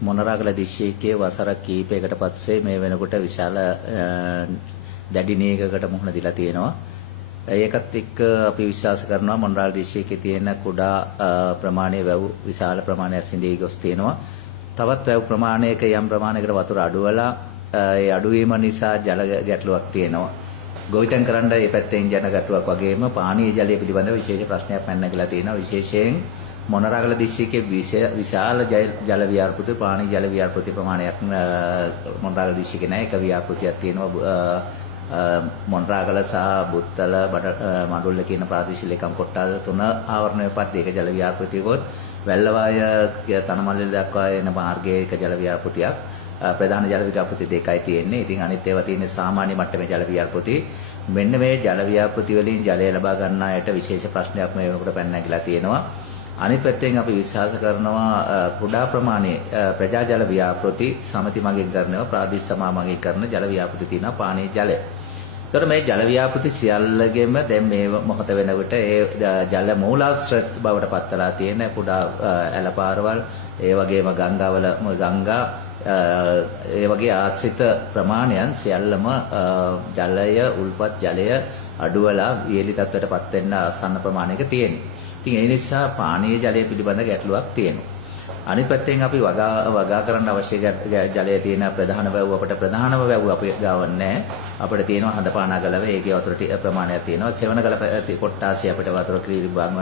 මොනරාගල දිස්ත්‍රික්කයේ වසර කිහිපයකට පස්සේ මේ වෙනකොට විශාල දැඩි නීගකට මුහුණ දීලා තියෙනවා. ඒකත් එක්ක අපි විශ්වාස කරනවා මොනරාගල දිස්ත්‍රික්කයේ තියෙන කුඩා ප්‍රමාණයේ වැව් විශාල ප්‍රමාණයක් සිඳී ගොස් තියෙනවා. තවත් වැව් ප්‍රමාණයක යම් ප්‍රමාණයකට වතුර අඩු වෙලා ඒ අඩුවීම නිසා ජල ගැටලුවක් තියෙනවා. ගොවිතැන් කරන්න මේ පැත්තෙන් ජන ගැටලුවක් වගේම පානීය ජලය පිළිබඳ විශේෂ ප්‍රශ්නයක් පැනනගලා තියෙනවා. විශේෂයෙන් මොනරාගල දිස්ත්‍රික්කයේ විශාල ජල ව්‍යාපෘති පානීය ජල ව්‍යාපෘති ප්‍රමාණයක් මොනරාගල දිස්ත්‍රික්කේ නැහැ. එක ව්‍යාපෘතියක් තියෙනවා මොනරාගල සහ බුත්තල මඩුල්ල කියන ප්‍රාදේශීය ලේකම් කොට්ටාස තුන ආවරණය පරිදි එක ජල ව්‍යාපෘතියකොත් වැල්ලවාය තනමල්ල දක්වා එන මාර්ගයේ එක ජල ව්‍යාපෘතියක් ප්‍රධාන ජල ව්‍යාපෘති දෙකයි තියෙන්නේ. ඉතින් අනිත් ඒවා තියෙන්නේ සාමාන්‍ය මට්ටමේ ජල ව්‍යාපෘති. මෙන්න මේ ජල ව්‍යාපෘති වලින් ජලය ලබා ගන්න අයට විශේෂ ප්‍රශ්නයක් මේ වෙනකොට පැනනගලා තියෙනවා. අනිත් පැත්තෙන් අපි විශ්වාස කරනවා කුඩා ප්‍රමාණයේ ප්‍රජා ජල ව්‍යාපෘති සමිති මගින් කරනවා ප්‍රාදේශීය සමා මගින් කරන ජල ව්‍යාපෘති තියෙනවා පානීය ජලය. ඒතර මේ ජල ව්‍යාපෘති සියල්ලගෙම දැන් මේ මොහොත වෙනකොට ඒ ජල මූලාශ්‍ර බවට පත්වලා තියෙන කුඩා ඇලපාරවල් ඒ වගේම ගංගා ඒ වගේ ආශ්‍රිත ප්‍රමාණයන් සියල්ලම ජලය උල්පත් ජලය අඩුවලා වියලි තත්ත්වයටපත් වෙන්න ආසන්න ප්‍රමාණයක තියෙනවා. ඉතින් ඒ නිසා පානීය ජලය පිළිබඳ ගැටලුවක් තියෙනවා. අනිත් පැත්තෙන් අපි වගා කරන්න අවශ්‍ය ජලය තියෙන ප්‍රධාන වැව් අපිට ප්‍රධානම වැව් අපි ගාවන්නේ අපිට තියෙනවා හඳපානාගලව ඒකේ වතුර ප්‍රමාණයක් තියෙනවා. සෙවණගල කොට්ටාසිය අපිට වතුර ක්‍රීඩිබාන්ව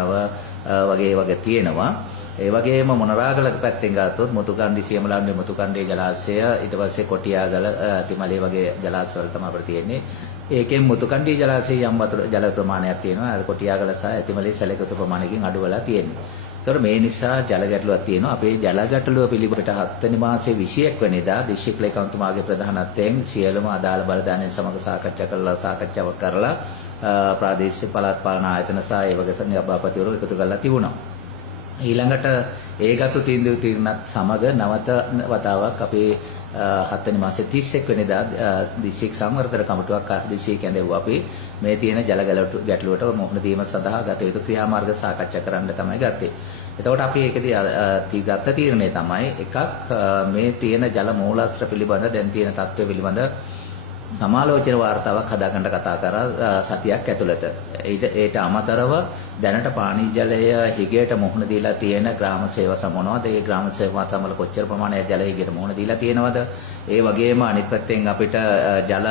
වගේ තියෙනවා. ඒ වගේම මොනරාගල පැත්තෙන් ගත්තොත් මුතුකණ්ඩි සියමලන්නේ මුතුකණ්ඩේ ජලාශය ඊට පස්සේ කොටියාගල තිමලේ වගේ ජලාශය වල තමයි අපිට තියෙන්නේ. ඒකෙන් මුතුකණ්ඩි ජලාශයේ යම් වතුර ජල ප්‍රමාණයක් තියෙනවා. අර කොටියාගල සහ ඇතිමලේ සැලකතු ප්‍රමාණයකින් අඩු වෙලා තියෙනවා. ඒතර මේ නිසා ජල ගැටලුවක් තියෙනවා. අපේ ජල ගැටලුව පිළිබඳට 7 වෙනි මාසයේ 21 වෙනිදා දිස්ත්‍රික් ලේකම්තුමාගේ ප්‍රධානත්වයෙන් සියලුම අදාළ බලධාරීන් සමග සාකච්ඡාවක් කරලා ප්‍රාදේශීය පළාත් පාලන ආයතන සහ ඒ වගේ සභාපතිවරු එකතු කරලා තිබුණා. ඊළඟට ඒගත්තු තීන්දුවත් සමග නවත වතාවක් අපේ 7 වෙනි මාසේ 31 වෙනිදා දිස්ත්‍රික් සංවර්ධන කමිටුවක් දිස්ත්‍රික් ඇඳෙව්වා. අපි මේ තියෙන ජල ගැටලුවට මුහුණ දීම සඳහා ගත යුතු ක්‍රියාමාර්ග සාකච්ඡා කරන්න තමයි ගත්තේ. එතකොට අපි ඒකදී ගත්ත තීරණය තමයි එකක් මේ තියෙන ජල මූලාශ්‍ර පිළිබඳ දැන් තියෙන තත්ත්වය පිළිබඳ සමාලෝචන වාර්තාවක් හදාගන්න කතා කරා සතියක් ඇතුළත. ඊට අමතරව දැනට පානීය ජලය හිගයට මුහුණ දීලා තියෙන ග්‍රාම සේවා සමනවද? ඒ ග්‍රාම සේවා සමවල කොච්චර ප්‍රමාණයක් ජලය හිගයට මුහුණ දීලා තියෙනවද? ඒ වගේම අනිත් පැත්තෙන් අපිට ජල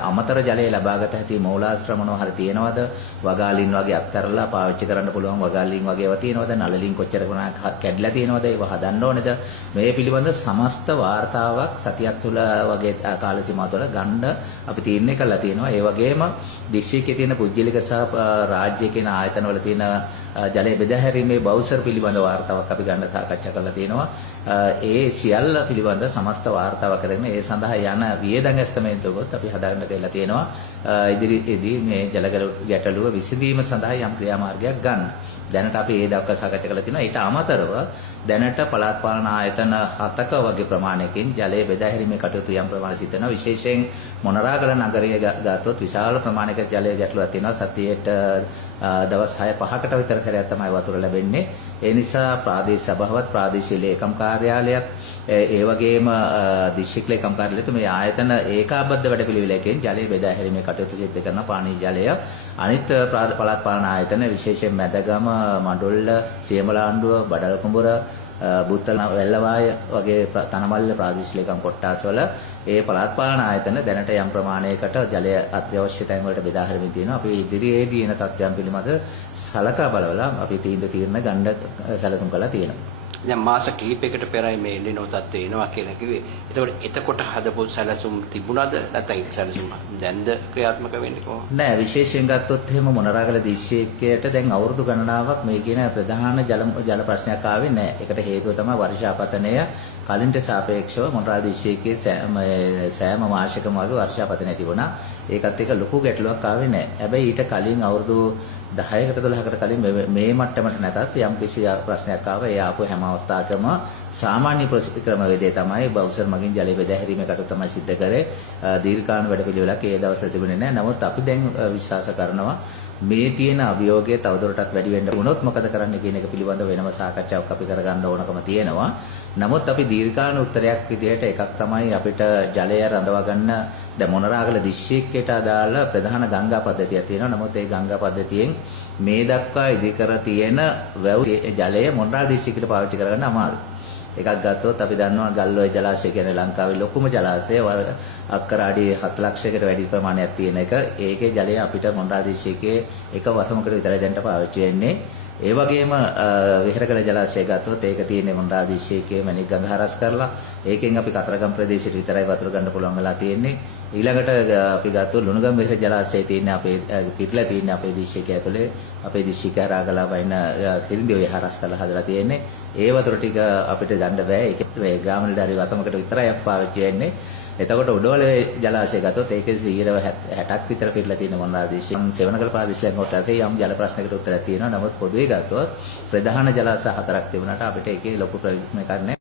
අමතර ජලය ලබාගත හැකි මූලාශ්‍ර මොනවා හරි තියෙනවද? වගාලින් වගේ අත්තරලා පාවිච්චි කරන්න පුළුවන් වගාලින් වගේ ඒවා තියෙනවද? නළලින් කොච්චර ප්‍රමාණයක් කැඩලා තියෙනවද? ඒවා හදන්න ඕනේද? මේ පිළිබඳ සමස්ත වාර්තාවක් සතියක් තුළ වගේ කාල සීමාව තුළ ගන්න අපි තීරණය කළා තියෙනවා. ඒ වගේම දිස්ත්‍රික්කයේ තියෙන පුජ්‍යලික සහ රාජ්‍ය කියන ආයතනවල තියෙන ජලය බෙදාහැරීමේ බවුසර් පිළිබඳ වාර්තාවක් අපි ගන්න සාකච්ඡා කරලා තියෙනවා. ඒ සියල්ල පිළිබඳ සමස්ත වාර්තාවක් කරගෙන ඒ සඳහා යන වියදම් ඇස්තමේන්තුවකොත් අපි හදාගන්න කියලා තියෙනවා. ඉදිරියේදී මේ ජල ගැටලුව විසඳීම සඳහා යම් ක්‍රියාමාර්ගයක් ගන්න. දැනට අපි ඒ දක්වා සාකච්ඡා කරලා තිනවා. ඊට අමතරව දැනට පළාත් පාලන ආයතන 7ක වගේ ප්‍රමාණයකින් ජලය බෙදාහැරීමේ කටයුතු යම් ප්‍රමාණයක් සිදු වෙනවා. විශේෂයෙන් මොනරාගල නගරයේ ගත්තොත් විශාල ප්‍රමාණයක ජලය ගැටලුවක් තියෙනවා. සතියේට දවස් 6-5කට විතර සැරයක් තමයි වතුර ලැබෙන්නේ. ඒ නිසා ප්‍රාදේශීය සභාවත් ප්‍රාදේශීය ලේකම් කාර්යාලයත් ඒ වගේම දිස්ත්‍රික් ලේකම් කාර්යාලයත් මේ ආයතන ඒකාබද්ධ වැඩපිළිවෙලකින් ජලය බෙදාහැරීමේ කටයුතු සිදු කරන පානීය ජලය අනිත් පළාත් පාලන ආයතන විශේෂයෙන් මැදගම මඩොල්ල සියමලාණ්ඩුව බඩල් කුඹුර බුත්තල වැල්ලවාය වගේ තනමල්ල ප්‍රාදේශීය ලේකම් කොට්ටාස්වල ඒ පළාත් පාලන ආයතන දැනට යම් ප්‍රමාණයකට ජලය අත්‍යවශ්‍ය තැන් වලට බෙදාහැරීමේ තියෙනවා. අපි ඉදිරියේදී එන තත්ත්වයන් පිළිබඳ සලකා බලලා අපි තීරණ ගන්න සැලසුම් කළා තියෙනවා. දැන් මාස කිහිපයකට පෙරයි මේ එල්නිනෝ තත්ත්වය එනවා කියලා කිව්වේ. එතකොට හදපු සැලසුම් තිබුණාද? නැත්නම් ඒ සැලසුම් දැන්ද ක්‍රියාත්මක වෙන්නේ කොහොමද? නෑ, විශේෂයෙන් ගත්තොත් එහෙම මොනරාගල දිස්ත්‍රික්කයට දැන් අවුරුදු ගණනාවක් මේ කියන ප්‍රධාන ජල ප්‍රශ්නයක් ආවේ නෑ. ඒකට හේතුව තමයි වර්ෂාපතනය කලින්ට සාපේක්ෂව මොනරාගල දිස්ත්‍රික්කයේ සෑම මාසයකම වගේ වර්ෂාපතනය තිබුණා. ඒකත් එක්ක ලොකු ගැටලුවක් ආවේ නෑ. හැබැයි ඊට කලින් අවුරුදු 10කට 12කට කලින් මේ මට්ටමට නැතත් යම් කිසි ප්‍රශ්නයක් ආව. ඒ ආපු හැම අවස්ථාවකම සාමාන්‍ය ක්‍රමවේදය තමයි බවුසර් මගින් ජලය බෙදාහැරීමේ කටයුතු තමයි සිද්ධ කරේ. දීර්ඝකාලීන වැඩපිළිවෙලක් ඒ දවස්වල තිබුණේ නැහැ. නමුත් අපි දැන් විශ්වාස කරනවා මේ තියෙන අභියෝගය තවදුරටත් වැඩි වෙන්න වුණොත් මොකද කරන්න කියන එක පිළිබඳව වෙනම සාකච්ඡාවක් අපි කරගන්න ඕනකම තියෙනවා. නමුත් අපි දීර්ඝකාලීන උත්තරයක් විදිහට එකක් තමයි අපිට ජලය රඳවා ගන්න දැන් මොනරාගල දිස්ත්‍රික්කයට අදාළ ප්‍රධාන ගංගා පද්ධතියක් තියෙනවා. නමුත් ඒ ගංගා පද්ධතියෙන් මේ දක්වා ඉදිකර තියෙන වැව් ජලය මොනරාගල දිස්ත්‍රික්කයට පාවිච්චි කරගන්න අමාරුයි. එකක් ගත්තොත් අපි දන්නවා ගල්ඔය ජලාශය කියන්නේ ලංකාවේ ලොකුම ජලාශය. අක්කර අඩි 7 ලක්ෂයකට වැඩි ප්‍රමාණයක් තියෙන එක. ඒකේ ජලය අපිට මොනරාගල දිස්ත්‍රික්කයේ එක වසමකට විතරයි දැන්ට පාවිච්චි වෙන්නේ. ඒ වගේම විහෙරකල ජලාශය ගත්තොත් ඒක තියෙන්නේ මොනරාගල දිස්ත්‍රික්කයේ මණික් ගඟ හරස් කරලා ඒකෙන් අපි කතරගම ප්‍රදේශයට විතරයි වතුර ගන්න පුළුවන් වෙලා තියෙන්නේ. ඊළඟට අපි ගත්තොත් ලුණුගම විහෙර ජලාශය තියෙන්නේ අපේ පිටලා තියෙන්නේ අපේ දිස්ත්‍රික්කය ඇතුලේ. අපේ දිස්ත්‍රික්කය රාගලා වයින් කිරිඳි ඔය හරස් කරලා හදලා තියෙන්නේ. ඒ වතුර ටික අපිට ගන්න බෑ. ඒක ග්‍රාම නිලධාරී වතමකට විතරයි අපි පාවිච්චි වෙන්නේ. එතකොට උඩවලේ ජලාශය ගත්තොත් ඒකේ 60ක් විතර පිරලා තියෙන මොනරාගල දිස්ත්‍රික්කය. සෙවණකල ප්‍රාදේශීය කොටසේ යම් ජල ප්‍රශ්නයකට උත්තරයක් තියෙනවා. නමුත් පොදුවේ ගත්තොත් ප්‍රධාන ජලාශය 4ක් තිබුණාට අපිට ඒකේ ලොකු ප්‍රයෝජනයක් නැහැ.